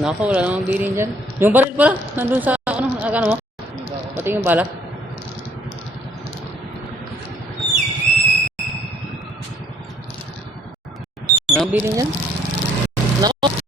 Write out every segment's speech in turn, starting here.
Naku, wala namang bilhin dyan. Yung baril pala, nandun sa ano mo? Pati yung bala. Wala namang bilhin dyan. Naku.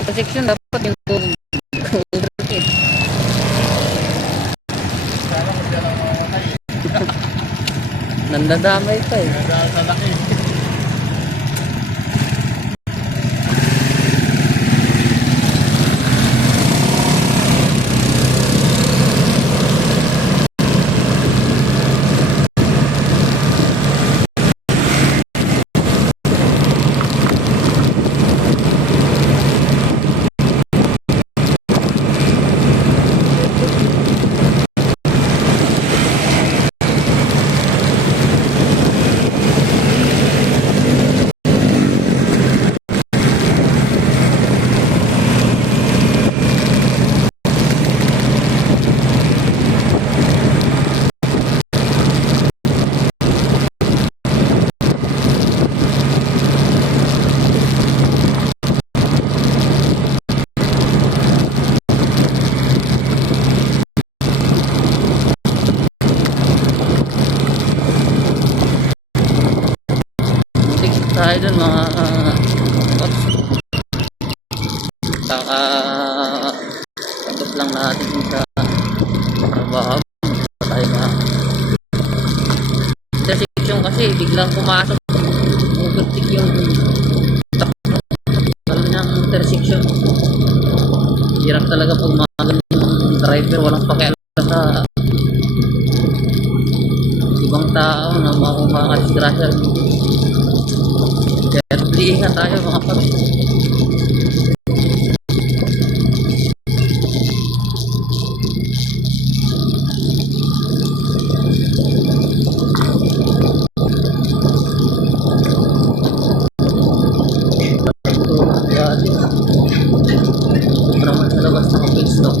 Intersection dapat yung overtake. Nandadamay pa eh. Sa laki. Tayo dun mga tapos lang natin sa trabaho tayo na intersection kasi biglang pumasok overtake yung takbo ng intersection. Hirap talaga pag mga ganung driver walang pakialam sa ibang tao na mga disgrasya. Kaya ingat tayo mga kapatid. Naman sa labas ng pit stop.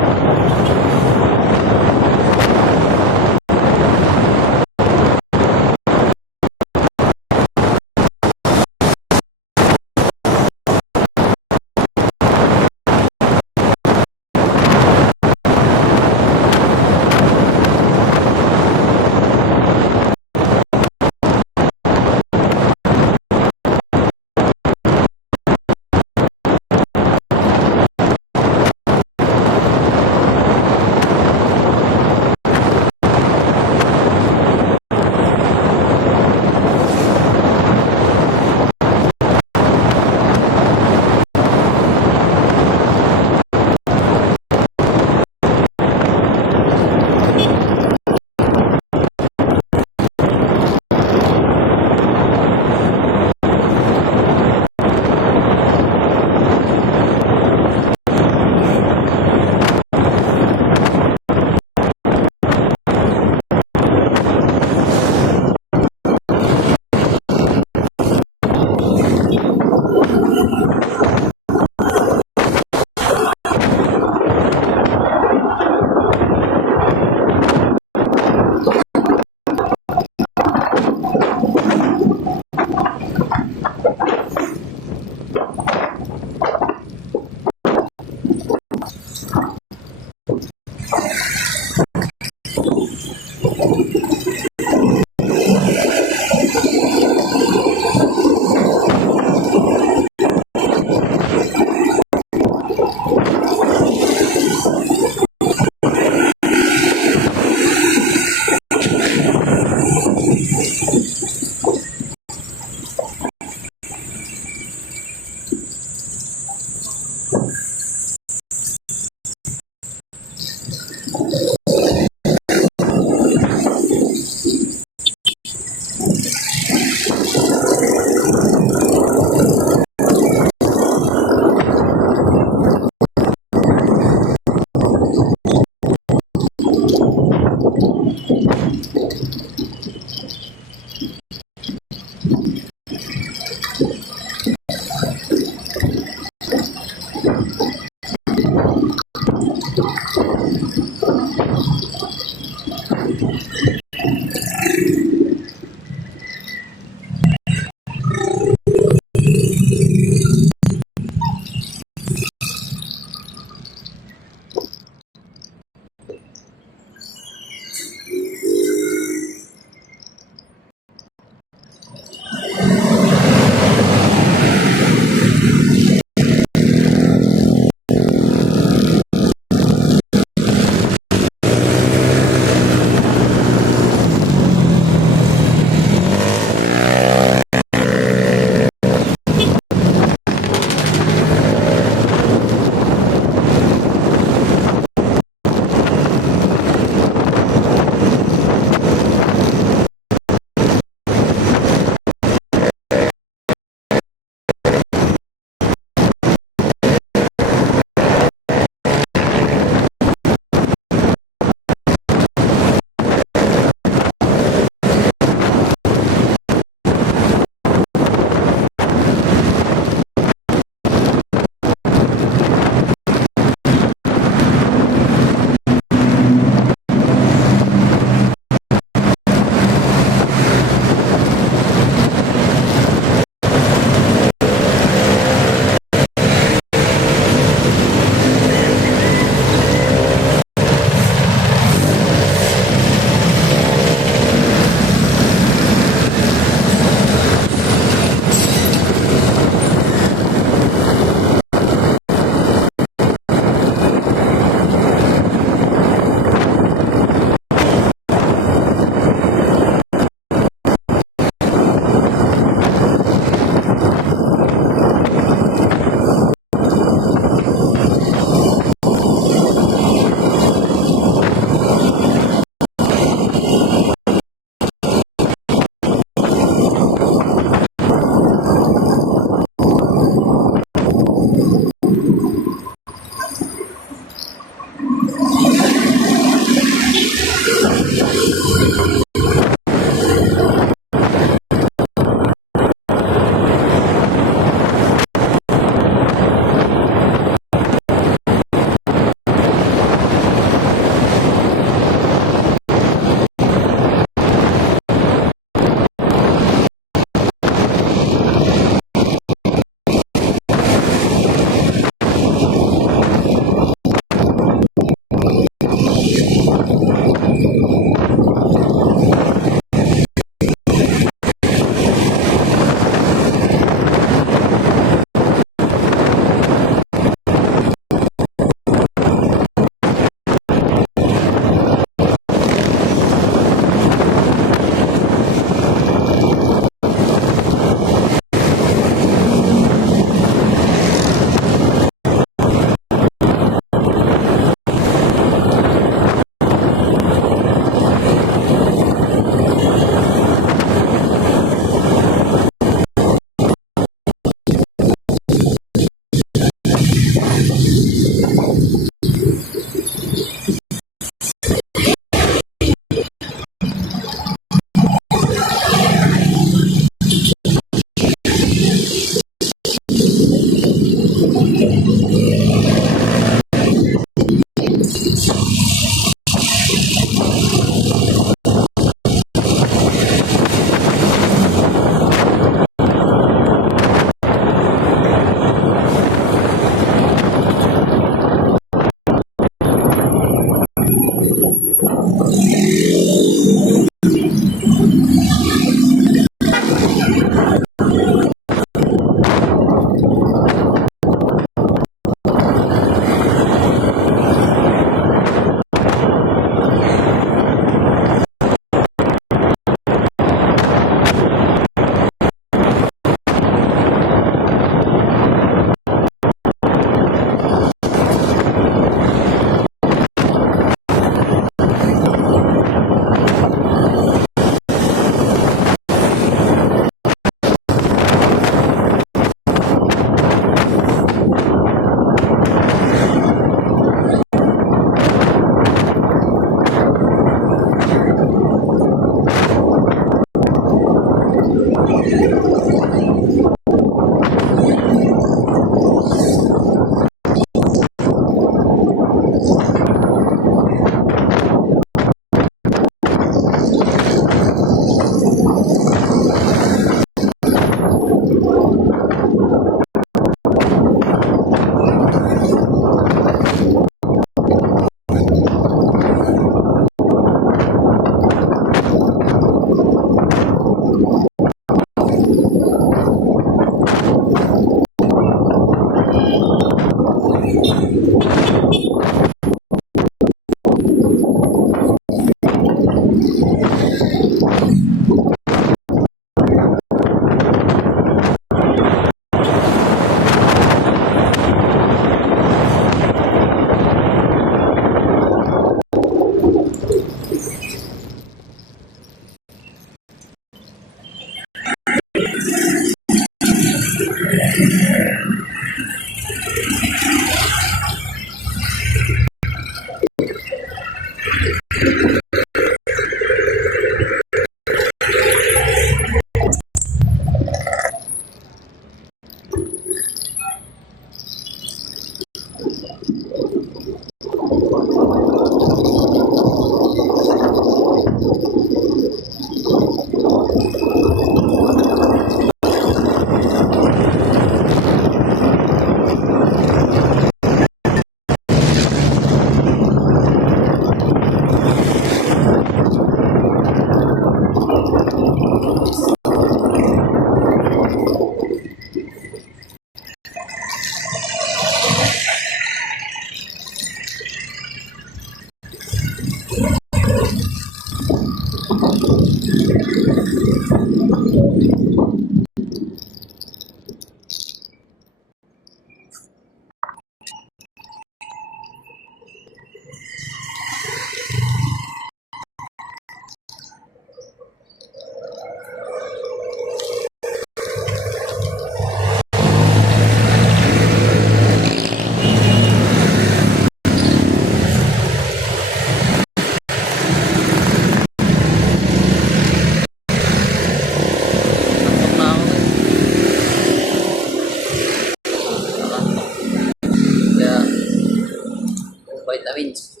pins.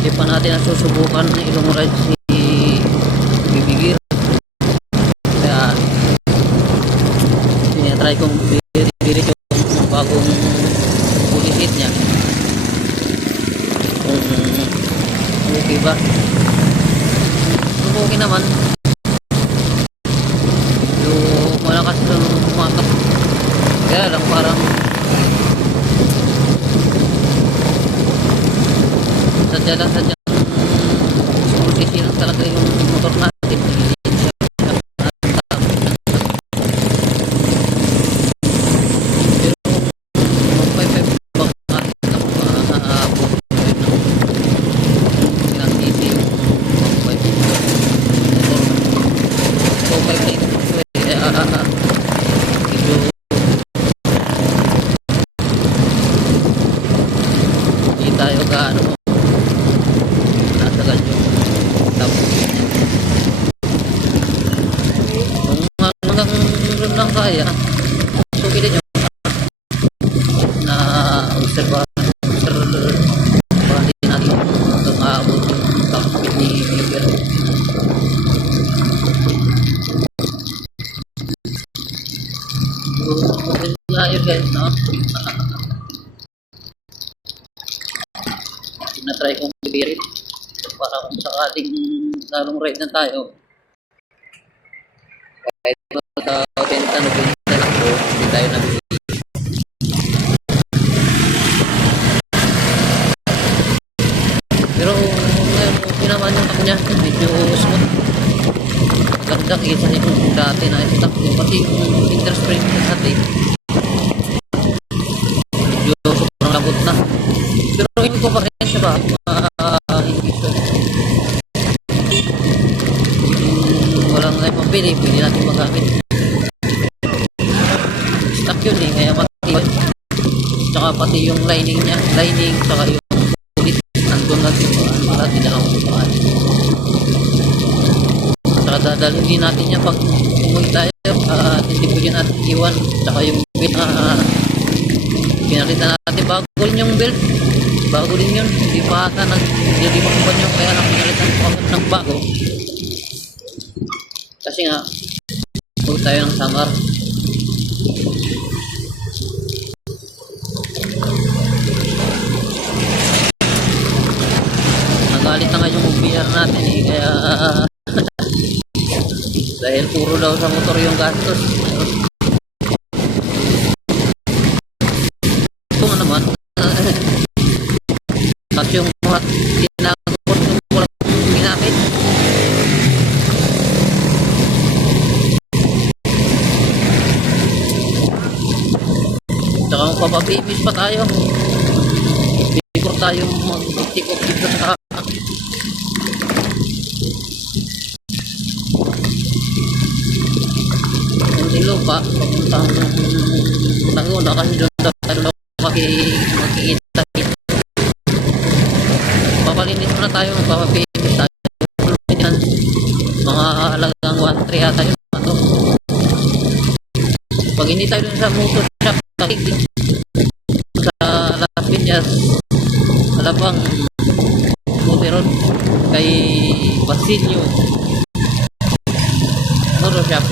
Hindi pa natin nasusubukan ng ilong ride si Bibigir. Kaya tinatry kong birit yung bagong pulisit niya. Kung okay ba. Kung okay naman, yung malakas lang kumakap. Kaya lang parang sadya sumusisi lang talaga yung motor natin. Hindi tayo gaano nasagal yung tapos kung hanggang rin lang kaya sugilin nyo na obserbahan din natin hanggang aabot yung tapos ni Bibigir. Ayun guys, no? Na-try kong bibirit para kung sakaling lalong ride na tayo kahit magka-benta na benta lang po, hindi tayo nabibili. Pero ngayon okay naman yung ako niya, medyo smooth, ganda kaysa yung dati na stock yung pati yung finger spring natin medyo sobrang labot na. Pero hindi ko pa rin siya ba hindi ko walang na pambili, pwede natin magamit. Stock yun eh, kaya matibay. Tsaka pati yung lining niya, tsaka yung ulit nandun natin para di na lang upuan. Tsaka dadalhin din natin niya pag umuwi tayo at hindi pwede natin iwan. Tsaka yung belt pinakita natin bago yung belt, bago din yun, hindi pa ata nag-lima kuban yun, kaya lang pinalitan ko agad ng bago kasi nga huwag tayo ng summer. Nagalit na nga yung OBR natin eh, kaya dahil puro daw sa motor yung gastos. Ito nga naman at yung mga ginagawa yung walang ginamit. Tsaka magpapabibis pa tayo, bigor tayo mag-tikok dito sa Mandilo pa papuntang Laguna kasi doon tayo makikita. Papalinis muna tayo, magpapabibis tayo mga halagang 1.3 ata yun ano. Pag hindi tayo dun sa motor shop sa Las Piñas Alabang Buteron kay Basilio motor shop,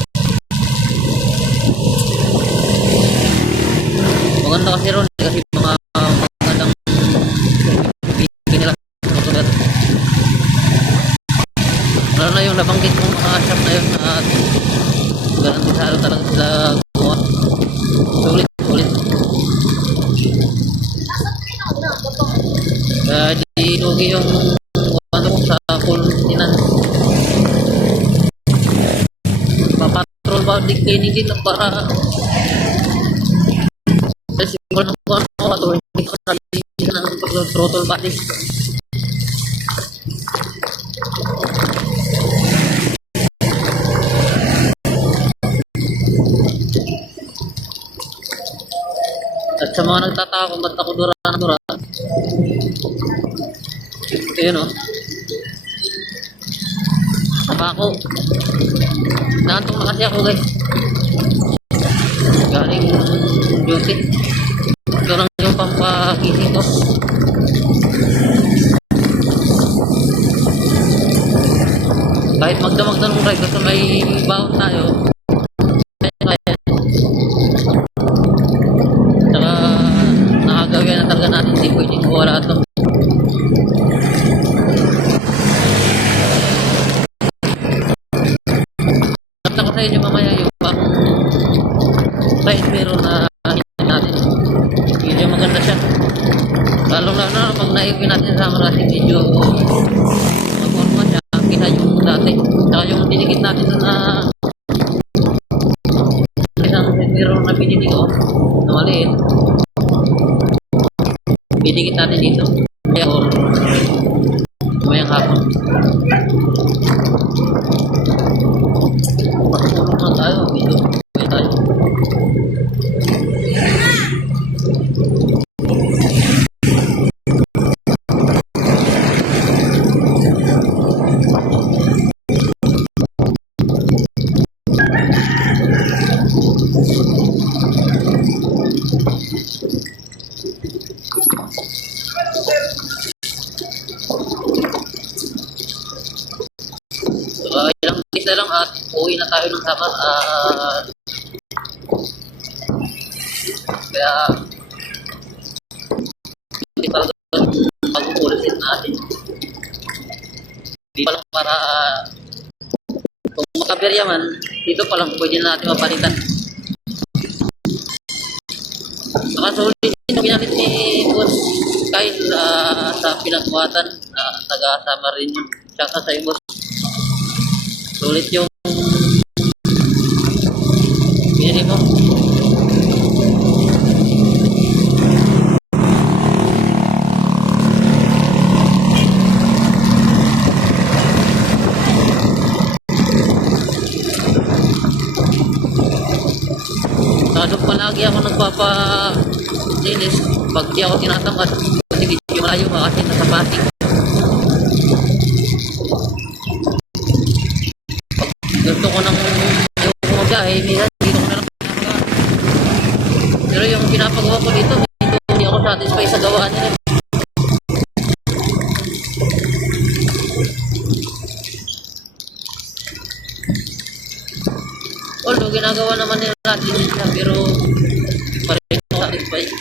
maganda kasi ron kasi mga magandang garantisado talaga sila gumawa. Sulit, sulit. Kaya di lugi yung ano sa full maintenance. Papatrol ba di cleaning din para simple na kung ano ito hindi ko nalinis ng throttle body. At sa mga nagtataka kung ba't ako dura na dura, ayun o, saka ako naantong na kasi ako guys, galing duty. Ito lang yung pampagising ko. Kahit magdamag na ng ride kasi may baon tayo, kaya saka nakagawin na talaga natin, hindi pwedeng wala ito. Nakita ko sa inyo mamaya yung pang side mirror na natin. Medyo maganda siya. Lalo na pag naipin natin sa camera kasi medyo magforma siya kisa yung dati. Saka yung dinikit natin na isang side mirror na binili ko na maliit. Bidikit natin dito. Kaya or mamayang hapon. Pakitulong na tayo. Dito. Kaya tayo. Ilang days na lang at uwi na tayo ng Samar. Kaya hindi talaga mag-uulitin natin. Hindi pa lang para kung makaberya man, dito pa lang pwede na natin mapalitan. Saka sulit ito ginamit ni Boss Kyle sa pinagbuhatan, taga-Samar rin yun. Tsaka sa Boss. Sulit yung binili mo. Doon palagi ako nagpapalinis pag di ako tinatamad kasi medyo malayo kasi nasa pating. Gusto ko nang yung magahe, minsan dito ko na lang pinapagawa. Pero yung pinapagawa ko dito, hindi ako satisfied sa gawaan nila. Although ginagawa naman nila natin siya, pero pareho ako satisfied.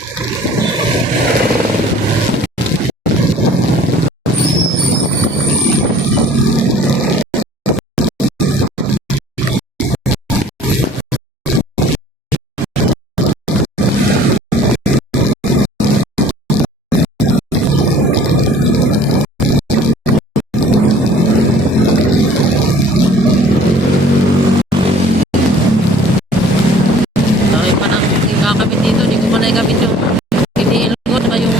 Kakabit dito, hindi ko pa naikabit yung PTL ko saka yung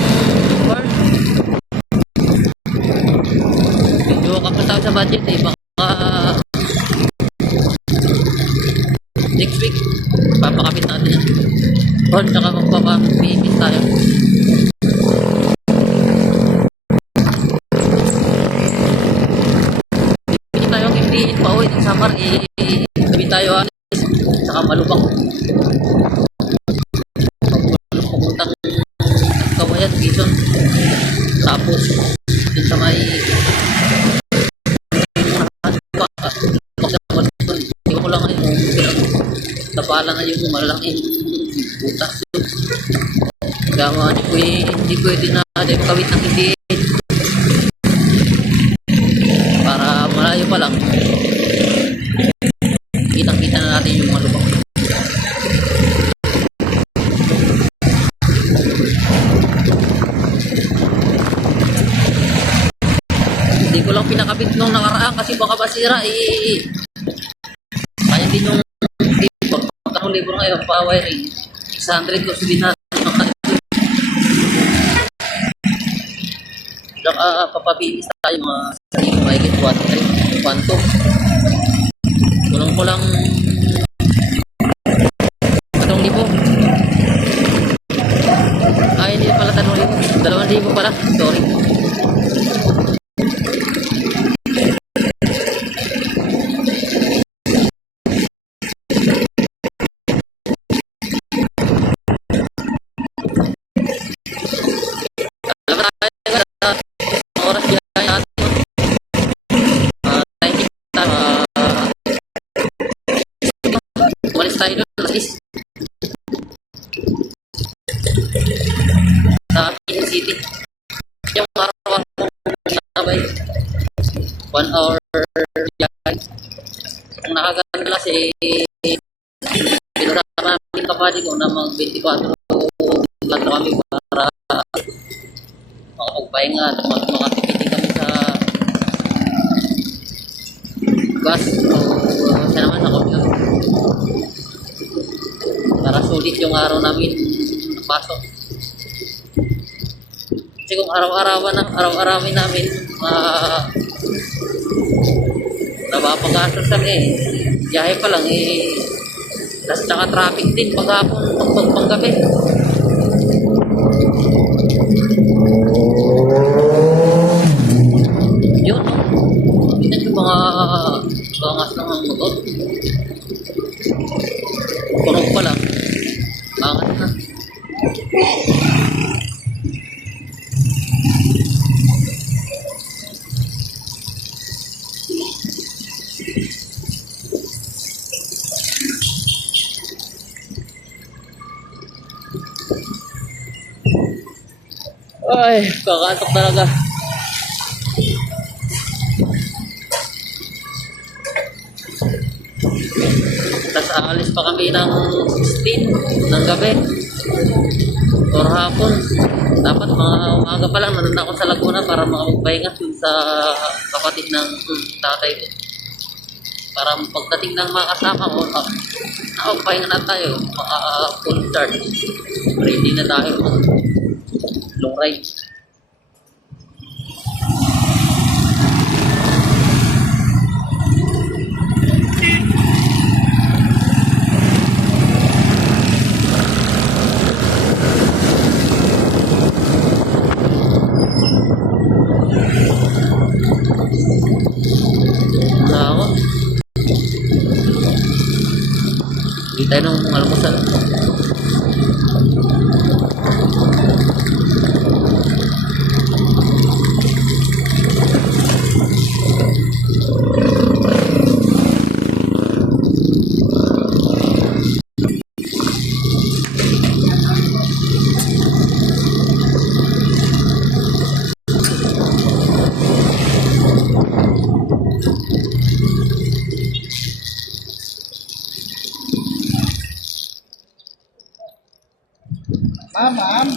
board. Medyo kapag tayo sa budget baka next week papakabit natin yan. Board saka magpapamipis tayo. Hindi tayo hindi pauwi ng Samar, gabi tayo alis saka malubang. Papuntang Kawayan, Quezon. Tapos dun sa may hindi ko lang yung tapala na yung malaking butas. Kaya hindi pwede na kawit ng hindi para malayo pa lang kitang kita na natin natin yung malubak. Hindi ko lang pinakabit nung nakaraan kasi baka masira kaya din yung pagkakang libro ngayon pa-wiring 600 ko sabihin natin papabilis tayo mga sarili mahigit 1.3 1.2 kulong ko lang 3,000 ay hindi pala 3,000 2,000 pala sorry. Oras biyahe natin. 90 umalis tayo doon alas 10 sa Quezon City. Yung araw-araw sabay 1 hour biyahe. Kung nakaganda si pinunta namin kapatid ko na mag 24 lang kami para makapagpahinga at makatikitin kami sa bus o siya naman sa commute para sulit yung araw namin pasok kasi kung araw-arawin namin napapagastos kami biyahe pa lang tas saka traffic din paghapon paggabi. Yun, no? Tignan yung mga bangas ng motor. Kurog pa lang. Bangas na. Ay, kakaantok talaga. Tapos aalis pa kami ng 16 ng gabi or hapon. Dapat mga umaga pa lang nandun ako sa Laguna para makapagpahinga dun sa kapatid ng tatay ko. Para pagdating ng mga kasama ko, nakapagpahinga na tayo, full charge. Ready na tayo long ride. Ako. Hindi tayo nung almusal. Ma'am.